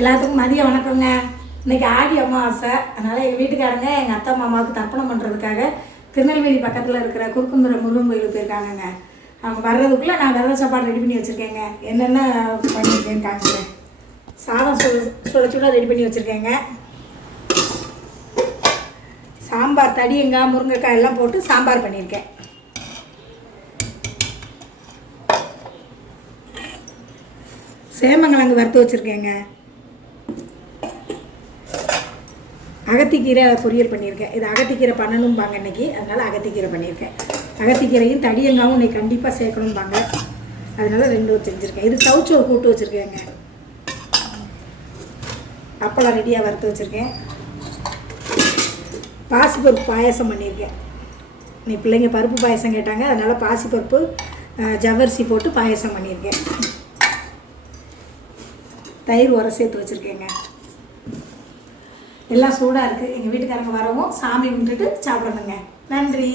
எல்லாத்துக்கும் மதிய வணக்கங்க. இன்றைக்கி ஆடி அமாவாசை. அதனால் எங்கள் வீட்டுக்காரங்க எங்கள் அத்தை மாமாவுக்கு தர்ப்பணம் பண்ணுறதுக்காக திருநெல்வேலி பக்கத்தில் இருக்கிற குறுக்குந்துறை முருகன் கோயிலுக்கு போயிருக்காங்கங்க. அவங்க வர்றதுக்குள்ளே நான் விரத சாப்பாடு ரெடி பண்ணி வச்சுருக்கேங்க. என்னென்ன பண்ணியிருக்கேன்னு காமிக்கிறேன். சாதம் சுட ரெடி பண்ணி வச்சுருக்கேங்க. சாம்பார் தடியங்காய் முருங்கைக்காய் எல்லாம் போட்டு சாம்பார் பண்ணியிருக்கேன். சேமங்கிழங்கு வறுத்து வச்சுருக்கேங்க. அகத்திக்கீரை பொரியல் பண்ணியிருக்கேன். இது அகத்திக்கீரை பண்ணணும்பாங்க இன்றைக்கி, அதனால் அகத்திக்கீரை பண்ணியிருக்கேன். அகத்திக்கீரையும் தடியங்காவும் இன்றைக்கி கண்டிப்பாக சேர்க்கணும்பாங்க, அதனால் 2 செஞ்சுருக்கேன். இது சவுச்சோறு கூட்டு வச்சுருக்கேங்க. அப்பளம் ரெடியாக வறுத்து வச்சுருக்கேன். பாசிப்பருப்பு பாயசம் பண்ணியிருக்கேன். நீ பிள்ளைங்க பருப்பு பாயசம் கேட்டாங்க, அதனால் பாசிப்பருப்பு ஜவ்வரிசி போட்டு பாயசம் பண்ணியிருக்கேன். தயிர் உர சேர்த்து வச்சுருக்கேங்க. எல்லாம் சூடாக இருக்குது. எங்கள் வீட்டுக்காரங்க வரவும் சாமி கும்பிட்டுட்டு சாப்பிடணுங்க. நன்றி.